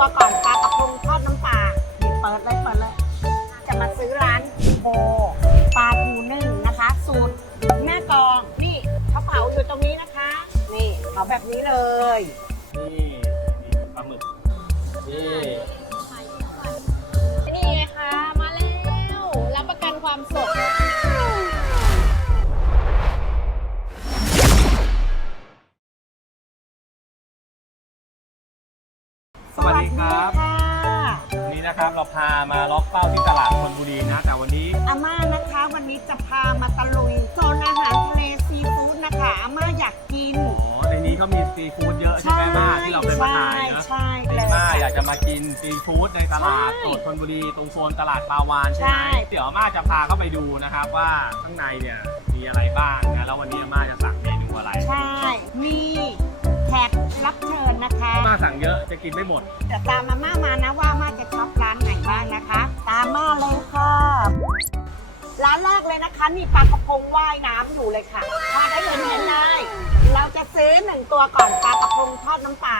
ตัวก่อนปลากระพงทอดน้ำปลานี่เปิดเลยเปิดเลย จะมาซื้อร้านโบปลาทูนึ่งนะคะ สูตรแม่กองนี่เขาเผาอยู่ตรงนี้นะคะ นี่เผาแบบนี้เลย นนี้นะครับ เราพามาล็อกเป้าที่ตลาดธนบุรีนะ แต่วันนี้ อาม่านะคะวันนี้จะพามาตะลุยโซนอาหารทะเลซีฟู้ดนะคะอาม่าอยากกิน อ๋อ ในนี้เขามีซีฟู้ดเยอะใช่ไหมมาที่เราเคยมาถ่ายเนอะใช่ใช่นี่เลยมาอยากจะมากินซีฟู้ดในตลาดใช่สดธนบุรีตรงโซนตลาดปาวานใช่ไหมใช่ เดี๋ยวอาม่าจะพาเข้าไปดูนะครับว่าข้างในเนี่ยมีอะไรบ้างนะ แล้ววันนี้อาม่าจะสั่งเมนูอะไร ใช่ มี แขกรับเชิญนะคะอาม่าสั่งเยอะจะกินไม่หมดแต่ตามมาม่ามานะว่าม่าจะช็อปร้านไหนบ้างนะคะ ตามมาเลยค่ะ ร้านแรกเลยนะคะนี่ปลากระพงว่ายน้ำอยู่เลยค่ะมาได้เลยเห็นได้เราจะซื้อหนึ่งตัวก่อนปลากระพงทอดน้ำปลา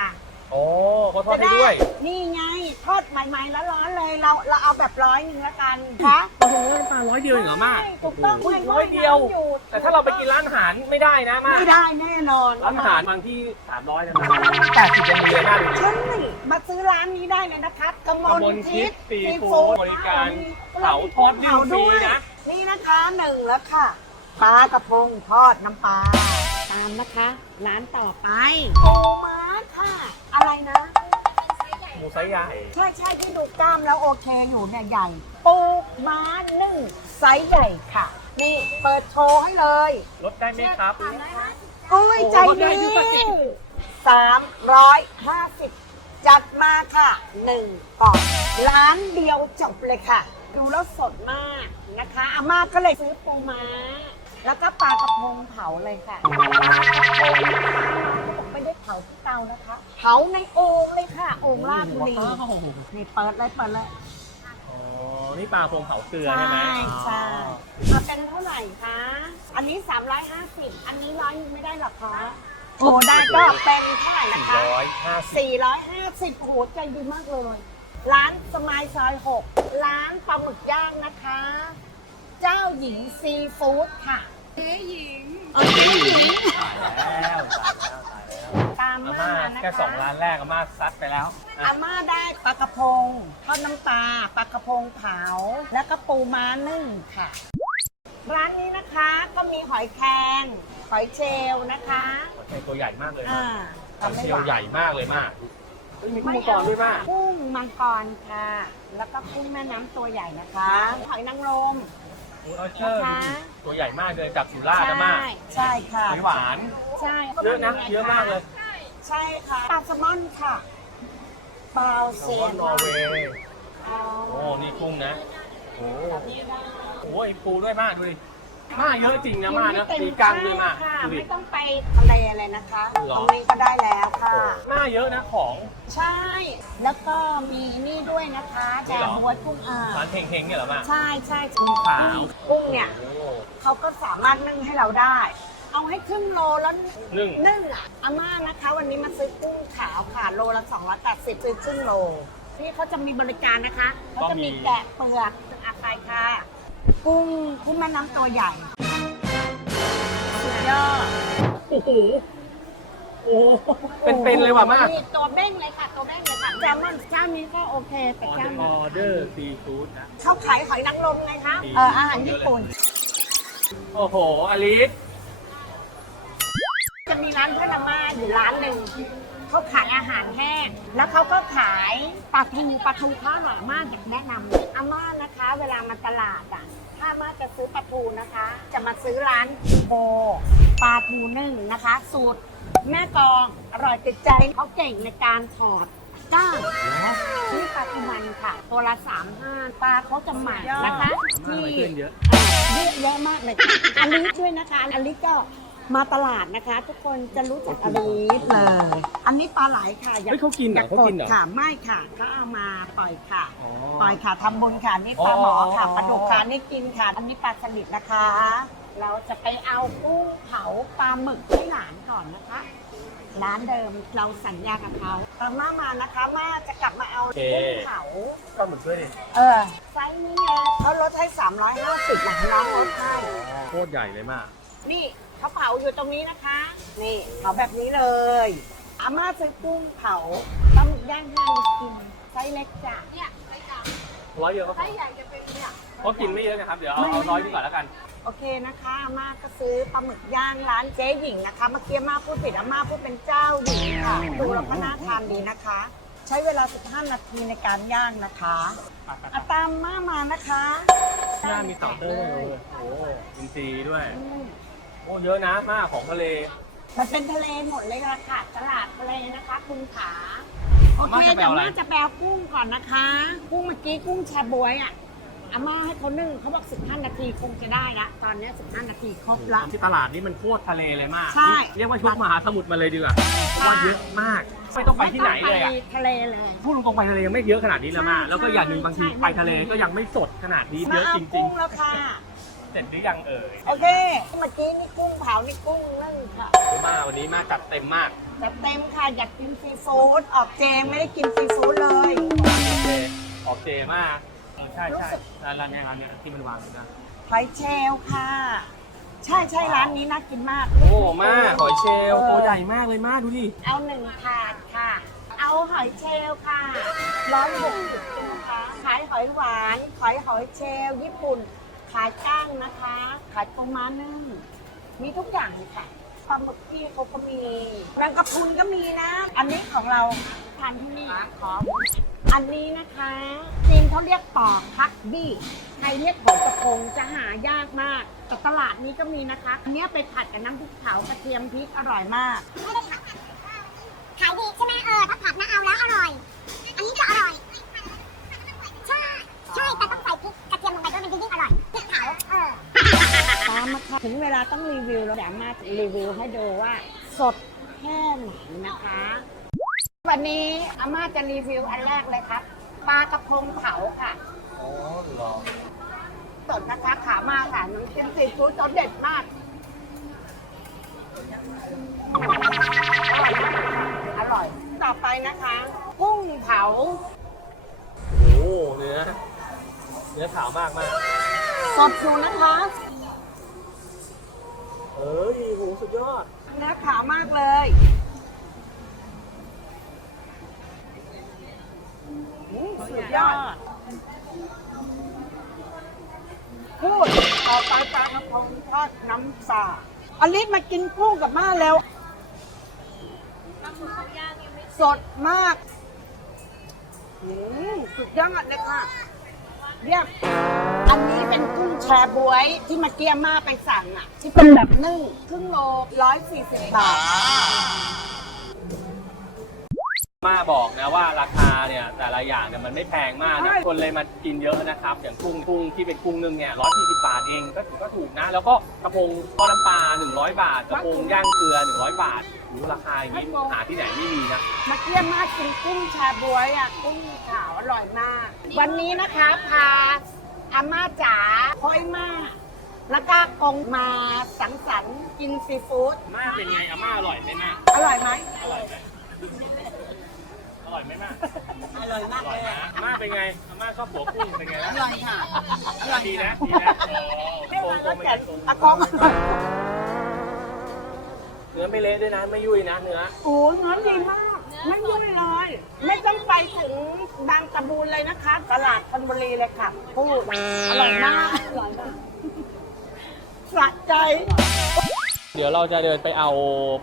โอ้เขาทอดให้ด้วย นี่ไงทอดใหม่ๆแล้วร้อนๆเลยเราเราเอาแบบร้อยหนึ่งแล้วกันคะโอ้โหน้ำปลาร้อยเดียวเองเหรออาม่าใช่ถูกต้องโอ้โหมันร้อยเดียวน้ำอยู่แต่ถ้าเราไปกินร้านอาหารไม่ได้นะอาม่าไม่ได้แน่นอนร้านอาหารบางที่300นะแปดสิบยังมีเลยนะใช่มาซื้อร้านนี้ได้เลยนะคะกมกมลลทิทิพพย์ย์ซีฟู้ดบริการเผาทอดเผาฟรีด้วยนะนี่นะคะหนึ่งแล้วค่ะปลากระพงทอดน้ำปลา ตามนะคะ ร้านต่อไปปูม้าค่ะ อะไรนะ หมูไซส์ใหญ่ ใช่ใช่ที่ดูกล้ามแล้วโอเคอยู่เนี่ยใหญ่ ปูม้านึ่งไซส์ใหญ่ค่ะ นี่เปิดโชว์ให้เลยลดได้ไหมครับ โอ้ยโอ้ใจได้ดีด้วยจริงสามร้อยห้าสิบจัดมาค่ะหนึ่งกล่องร้านเดียวจบเลยค่ะ ดูแล้วสดมากนะคะ อาม่าก็เลยซื้อปูม้า แล้วก็ปลากระพงเผาเลยค่ะปลากระพงนะคะบอกไม่ได้เผาที่เตานะคะ เผาในโอ่งเลยค่ะโอ่งลาดบุรีโอ้โหนี่เปิดเลยเปิดเลยอ๋อนี่ปลาพงเผาเกลือใช่ไหมใช่มาเป็นเท่าไหร่คะ อันนี้ 350 อันนี้ร้อยไม่ได้หรอคะโอ้ได้ก็เป็นเท่าไหร่สี่นะคะร้อยห้าสิบ450โอ้โหใจดีมากเลย ร้านสมายซอย 6 ร้านปลาหมึกย่างนะคะ เจ้าหญิงซีฟู้ดค่ะ เจ๊หญิงเออเจ๊หญิงตายแล้วตายแล้วตายแล้วตามอามาม่านะคะ แค่สองร้านแรกอาม่าซัดไปแล้วอะอาม่าได้ปลากระพงทอดน้ำปลาปลากระพงเผา แล้วก็ปูม้านึ่งค่ะ ร้านนี้นะคะก็มีหอยแครงหอยเชลล์นะคะโอเคตัวใหญ่มากเลยอ่าทำเชลล์ใหญ่มากเลยมากเฮ้ยมีกุ้งมังกรด้วยมากกุ้งมังกรค่ะ แล้วก็กุ้งแม่น้ำตัวใหญ่นะคะ หอยนางรม โอ้ยออเชอร์นะคะตัวใหญ่มากเลยจากสุราษฎร์ใช่นะมากใช่ค่ะหอยหวานใช่เยอะนะเยอะมากเลย ใช่ค่ะปลาแซลมอนค่ะปลาแซเซีลยมอนนนอร์เวย์อ๋อโอ้นี่กุ้งนะ โอ้โหไอ้ปูด้วยมากดูดิ มาเยอะจริงนะมานะมีกังด้วยมาใช่ค่ะดูดิไม่ต้องไปทะเลอะไรนะคะหรอตรงนี้ก็ได้แล้วค่ะ มาเยอะนะของ ใช่ แล้วก็มีนี่ด้วยนะคะนี่แต่เหรอหัวกุ้งอ่าร้านเฮงๆเนี่ยเหรอมาใช่ใช่กุ้งขาวกุ้งเนี่ยโอ้เขาก็สามารถนึ่งให้เราได้ เอาให้ครึ่งโลแล้วนึ่งนึ่งอะอาม่านะคะ วันนี้มาซื้อกุ้งขาวค่ะโลละ280ซื้อครึ่งโลนี่เขาจะมีบริการนะคะเขาจะมีแกะเปลือกอาไปค่ะ กุ้งกุ้งแม่น้ำตัวใหญ่สุดยอดโอ้โหโอ้โหเป็นๆเลยว่ะมาก นี่ตัวเบ้งเลยค่ะ ตัวเบ้งเลยค่ะแซลมอนเจ้านี้ก็โอเคแต่ออเจ้าเดนี้อร์เดอร์ซีฟู้ดนะ เขาขายหอยนางรมไงคะดีเอออาหารญี่ปุ่น โอ้โห อลิส จะมีร้านเพื่อนอาม่าอยู่ร้านหนึ่ง เขาขายอาหารแห้ง แล้วเขาก็ขายปลาทูปลาทูข้าวหนามากอยากแนะนำอาม่านะคะ เวลามาตลาดอะ ถ้าอาม่าจะซื้อปลาทูนะคะ จะมาซื้อร้านโบปลาทูนึ่งนะคะ สูตรแม่กลองอร่อยติดใจเขาเก่งในการถอดก้างนี่ปลาทูมันค่ะ ตัวละสามห้าปลาเขาจะหมักนะคะที่ที่ขึ้นเยอะเยอะแยะมากเลยอลิสด้วยนะคะอลิสก็ มาตลาดนะคะ ทุกคนจะรู้จักอลิสเลยอันนี้ปลาไหลค่ะอย่าเฮ้ยเขากินเหรออย่เขากินเหรอ ค่ะไม่ค่ะเขาเอามาปล่อยค่ะ อ๋อ ปล่อยค่ะทำบุญค่ะนี่ปลาหมอค่ะอ๋อ ปลาดุกค่ะนี่กินค่ะ อันนี้ปลาสลิดนะคะ เราจะไปเอากุ้งเผาปลาหมึกให้หลานก่อนนะคะ ร้านเดิมเราสัญญากับเขาตอนมามานะคะมาจะกลับมาเอากุ้งเผาปลาหมึกด้วยดิเออไซส์นี้ไงเขาลดให้ 350หลังน้องลดให้โคตรใหญ่เลยมาก นี่ เขาเผาอยู่ตรงนี้นะคะ นี่เผาแบบนี้เลยอาม่าซื้อกุ้งเผาปลาหมึกย่างให้กินไซส์เล็กจ้ะเนี่ยไส้กลางร้อยเดียวก็พไส้อใหญ่จะเป็นเนี่ยเพราะกินไม่เยอะนะครับ เดี๋ยวเอาเอาร้อยดีกว่าแล้วกัน โอเคนะคะอาม่าก็ซื้อปลาหมึกย่างร้านเจ๊หญิงนะคะเมื่อกี้อาม่าพูดผิดอาม่าพูดเป็นเจ้าหญิงค่ะดูแล้วก็น่าทานดีนะคะ ใช้เวลา 15 นาทีในการย่างนะคะอาตามมามานะคะย่างมีเต่าเต้ยเลยโอ้อินทรีย์ด้วยอืม โอ้เยอะนะมากของทะเล มันเป็นทะเลหมดเลยค่ะตลาดทะเลนะคะคุณขาโออาม่าเคจะไปแต่เอาอะไรว่าจะแปลกุ้งก่อนนะคะ กุ้งเมื่อกี้กุ้งชาบวยอะอาม่าให้เขานึ่งเขาบอก15นาทีคงจะได้ละตอนนี้15นาทีครบละ ที่ตลาดนี่มันโคตรทะเลเลยมาก ใช่ เรียกว่ายกมหาสมุทรมาเลยดีกว่าเพราะว่าเยอะมาก ไม่ต้องไปที่ไหนเลยอะม่ต้งไปทะเลเลย พูดตรงๆไปทะเลยังไม่เยอะขนาดนี้เลยมากใช่แล้วก็อย่างหนึ่งบางทีใช่ ไปทะเลก็ยังไม่สดขนาดนี้เยมาอะเอาจริง กุ้งแล้วค่ะๆ เสร็จหรือยังเอ่ยโอเค เมื่อกี้นี่กุ้งเผา นี่กุ้งนึ่งค่ะมาวันนี้มาจัดเต็มมากแต่เต็มค่ะ อยากกินซีฟู้ด ออกเจไม่ได้กินซีฟู้ดเลยเจออกเจมากเออใช่ใช่ร้านเนี้ยร้านเนี้ยที่มันวางอยู่นะ หอยเชลล์ค่ะ ใช่ใช่ร้านนี้น่ากินมาก โอ้มากหอยเชลล์ตัวใหญ่มากเลยมากดูดิ เอาหนึ่งถาดค่ะ เอาหอยเชลล์ค่ะร้อยหกสิบนะคะขายหอยหวาน ขายหอยเชลล์ญี่ปุ่น ขายก้างนะคะ ขายปูม้านึ่งมีทุกอย่างเลยค่ะปลาหมึกที่เขาก็มีแมงกะพรุนก็มีนะ อันนี้ของเราทานที่นี่ขออันนี้นะคะจีนเขาเรียกปอกพักบี้ไทยเรียกหอยกระพงจะหายากมากแต่ตลาดนี้ก็มีนะคะอันเนี้ยไปผัดกับน้ำพริกเผากระเทียมพริกอร่อยมากขายดีใช่ไหม ตามมาค่ะถึงเวลาต้องรีวิวแล้วเดี๋ยวอามารีวิวให้ดูว่าสดแค่ไหนนะคะ วันนี้อาม่าจะรีวิวอันแรกเลยครับปลากระพงเผาค่ะอ๋อหรอสดนะคะขามาค่ะน้ำจิ้มซีฟู้ดรสเด็ดมากอร่อย ต่อไปนะคะกุ้งเผา โอ้เนื้อเนื้อขาวมากมากสดอยู่นะคะ เอ้ยโหสุดยอด เนื้อขาวมากเลยอืมสุดยอด พูดต่อไปปลากระพงทอดน้ำปลาอลิสมากินกุ้งกับม่าแล้ว สดมากอืมสุดยอดเลยค่ะเรียบอันนี้เป็นกุ้งแชบวยที่มาเกียม่าไปสั่งอะ ที่เป็นแบบนึ่งครึ่งโลร้อยสี่สิบบาท มาบอกนะว่าราคาเนี่ยแต่ละอย่างเนี่ยมันไม่แพงมากใช่นะคนเลยมากินเยอะนะครับ อย่างกุ้งกุ้งที่เป็นกุ้งนึ่งเนี่ยร้อยสี่สิบบาทเองก็ถือว่าถูกนะ แล้วก็กระพงทอดน้ำปลาหนึ่งร้อยบาท กระพงย่างเกลือหนึ่งร้อยบาทหูราคาอย่างนี้หาที่ไหนไม่มีนะเมาเกียม่ากินกุ้งแชบวยอะกุ้งขาวอร่อยมาก วันนี้นะคะพาอาม่าจ๋าพ้อยมาแล้วก็กงมาสังสรรค์กินซีฟู้ดมากเป็นไงอาม่าอร่อยไหมมากอร่อยไหมอร่อยไหมอ ร่อยไหมมากอร่อยมากอร่เลอยยนะอาม่าเป็นไงอาม่าก็หัวกุ้งเป็นไงอล่ะร่อยค่ะดีนะดีนะโอ้โหโกงโกงไม่ได้โกงอากองเนื้อไม่เละด้วยนะไม่ยุ่ยนะเนื้อ โอ้เนื้อดีมาก ไม่ยุ่ยเลย ไม่ต้องไปถึงบางตะบูนเลยนะคะ ตลาดธนบุรีเลยค่ะพูดอร่อยมากอร่อยมากสะใจเดี๋ยวเราจะเดินไปเอา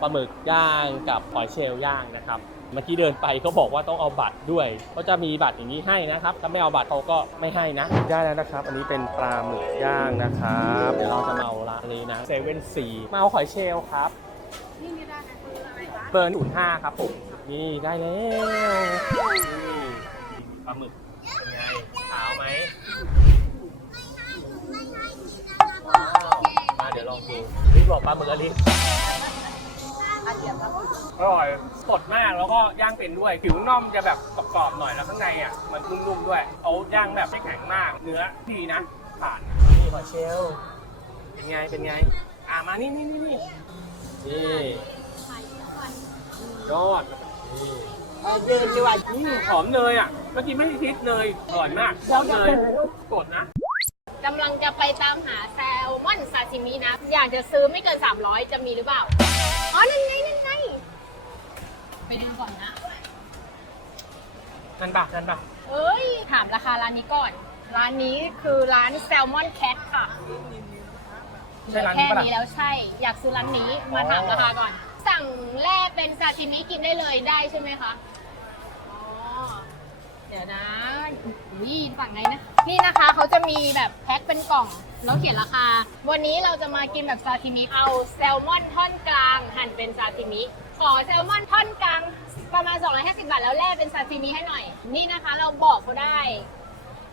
ปลาหมึกย่างกับหอยเชลล์ย่างนะครับเมื่อกี้เดินไปเขาบอกว่าต้องเอาบัตรด้วยเขาจะมีบัตรอย่างนี้ให้นะครับ ถ้าไม่เอาบัตรเขาก็ไม่ให้นะได้แล้วนะครับ อันนี้เป็นปลาหมึกย่างนะครับ เดี๋ยวเราจะมาเอาร้านนี้นะเซเว่นซีมาเอาหอยเชลล์ครับนี่ไม่ได้นะคืออะไรคะเบอร์ศูนย์ห้าครับผมนี่ได้แล้วนี่ปลาหมึกเป็นไง หมึกอลิสอร่อย สดมากแล้วก็ย่างเป็นด้วย ผิวน่อมจะแบบกรอบๆหน่อยแล้วข้างในอะมันนุ่มๆด้วยเขาย่างแบบไม่แข็งมากเนื้อดีนะผ่านนี่หอยเชลล์เป็นไงเป็นไง อ่ามานี่นี่นี่นี่นี่ยอดนี่เดินดีกว่าอืมหอมเนยอะเมื่อกี้ไม่ได้คิดเนยอร่อยมากชอบเนยกดนะ กำลังจะไปตามหาแซลมอนซาชิมินะ อยากจะซื้อไม่เกิน 300 จะมีหรือเปล่า อ๋อ นั่นไง นั่นไง ไปดูก่อนนะนั่นปะนั่นปะเอ้ย ถามราคาร้านนี้ก่อน ร้านนี้คือร้านแซลมอนแคทค่ะใช่ร้านแค่นี้ปะล่ะนี้แล้วใช่ อยากซื้อร้านนี้มาถามราคาก่อน สั่งแร่เป็นซาชิมิกินได้เลยได้ใช่ไหมคะอ๋อ เดี๋ยวนะนี่ฝั่งไหนนะ นี่นะคะเขาจะมีแบบแพ็คเป็นกล่อง แล้วเขียนราคา วันนี้เราจะมากินแบบซาชิมิ เอาแซลมอนท่อนกลาง หั่นเป็นซาชิมิ ขอแซลมอนท่อนกลางประมาณ 250 บาท แล้วแล่เป็นซาชิมิให้หน่อย นี่นะคะเราบอกเขาได้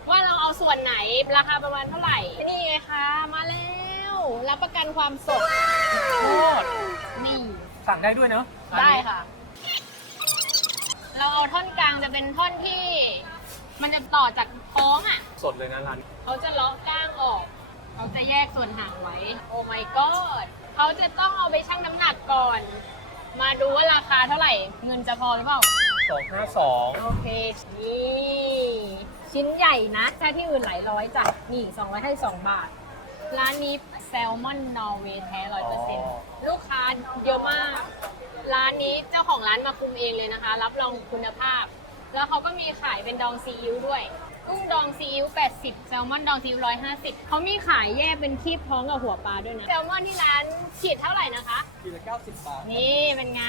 ว่าเราเอาส่วนไหนราคาประมาณเท่าไหร่ นี่ไงคะ มาแล้ว รับประกันความสดโคตรนี่ สั่งได้ด้วยเนอะร้านได้นี้ค่ะ เราเอาท่อนกลางจะเป็นท่อนที่ มันจะต่อจากท้องอะ สดเลยนะร้านเขาจะเลาะก้างออก เขาจะแยกส่วนหางไว้ โอ้ my god เขาจะต้องเอาไปชั่งน้ำหนักก่อน มาดูว่าราคาเท่าไหร่ เงินจะพอหรือเปล่า สองห้าสองโอเค นี่ ชิ้นใหญ่นะถ้าที่อื่นหลายร้อยจ้ะ นี่252 บาท ร้านนี้แซลมอนนอร์เวย์แท้ร้อยเปอร์เซ็นต์ลูกค้าเยอะมาก ร้านนี้เจ้าของร้านมาคุมเองเลยนะคะ รับรองคุณภาพ แล้วเขาก็มีขายเป็นดองซีอิ๊วด้วย กุ้งดองซีอิ๊ว80 แซลมอนดองซีอิ๊ว150เขามีขายแยกเป็นคีบท้องกับหัวปลาด้วยนะ แซลมอนที่ร้านขีดเท่าไหร่นะคะ กิโลเก้าสิบบาท นี่เป็นไง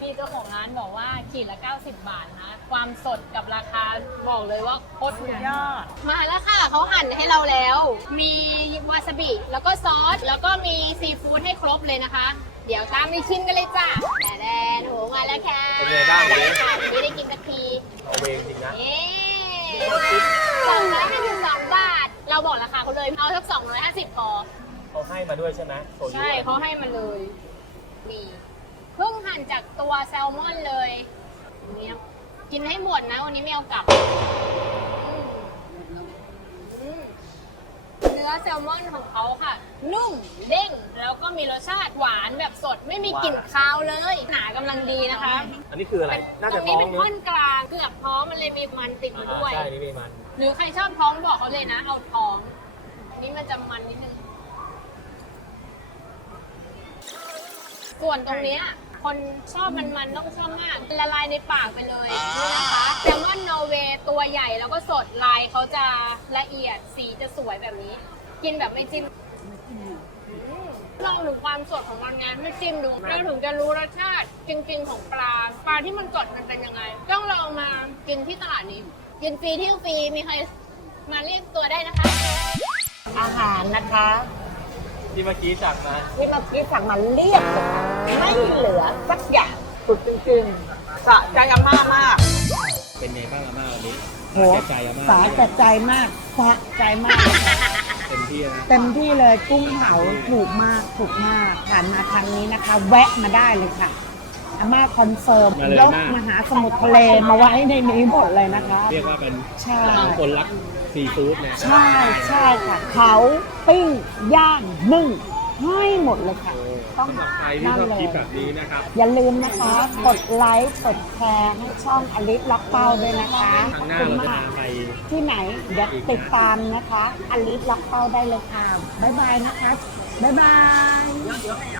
พี่เจ้าของร้านบอกว่าขีดละ 90 บาทนะ ความสดกับราคาบอกเลยว่าโคตรถูกยอด มาแล้วค่ะเขาหั่นให้เราแล้ว มีวาซาบิ แล้วก็ซอส แล้วก็มีซีฟู้ดให้ครบเลยนะคะ เดี๋ยวตามไปชิมกันเลยจ้ะแต่แดนโหมาแล้วค่ะเป็นไงบ้างวันนี้ค่ะไม่ได้กินสักทีเอาเองจริงนะเอ๊สองร้อยห้าสิบสองบาท เราบอกราคาเขาเลยเอาสักสองร้อยห้าสิบพอ เขาให้มาด้วยใช่ไหมโซยุใช่เขาให้มาเลยนี่เพิ่งหั่นจากตัวแซลมอนเลยเนี่ยกินให้หมดนะ วันนี้ไม่เอากลับอืมอืมเนื้อแซลมอนของเขาค่ะ นุ่มเด้งแล้วก็มีรสชาติหวานแบบสดไม่มีกลิ่นคาวเลย หนากำลังดีนะคะอันนี้คืออะไร น่าตรจะงท้นี้องเป็นเนท่อะอนกลางเกือบท้องมันเลยมีมันติดมาอ่าด้วยใช่นี่มีมัน หรือใครชอบท้องบอกเขาเลยนะ เอาท้อง นี่มันจะมันนิดนึง ส่วนตรงเนี้ยคนชอบมันๆต้องชอบมากละลายในปากไปเลยนี่นะคะแซลมอนนอร์เวย์ตัวใหญ่แล้วก็สดลายเขาจะละเอียดสีจะสวยแบบนี้ กินแบบไม่จิ้มอืมลองดูความสดของมันไงไม่จิ้มดูเราถึงจะรู้รสชาติจริง ๆ ของปลาปลาที่มันสดมันเป็นยังไง ต้องลองมากินที่ตลาดนี้ กินฟรีเที่ยวฟรีมีใครมาเรียกตัวได้นะคะ อาหารนะคะที่เมื่อกี้จากมาที่เมื่อกี้สั่งมาเรียบเลยค่ะไม่เหลือสักอย่างสุดจริงๆสะใจอาม่ามาก เป็นไงบ้างอาม่าวันนี้โหแก่ใจอาม่าสาแก่ใจมากสะใจมากเลยค่ะเต็มที่นะ เต็มที่เลยกุ้งเผาถูกมากถูกมากผ่านมาทางนี้นะคะ แวะมาได้เลยค่ะอาม่าคอนเฟิร์มมาเลยยกอาม่ามมหาสมุทรทะเลมาไว้ในนี้หมดเลยนะคะ เรียกว่าเป็นใช่บางคนรักซีฟู้ดเนี่ยใช่ใช่ค่ะเผาปิ้งย่างนึ่งให้หมดเลยค่ะ โอ้ ต้องสำหรับใครที่ชอบคลิปแบบนี้นะครับ อย่าลืมนะคะ กดไลค์ กดแชร์ให้ช่องอลิสล็อกเป้าด้วยนะคะครั้งหน้าขอบเราคุณจะมากพาไป ที่ไหน เดี๋ยวติดตามนะคะอลิสล็อกเป้าได้เลยค่ะ บ๊ายบายนะคะ บ๊ายบาย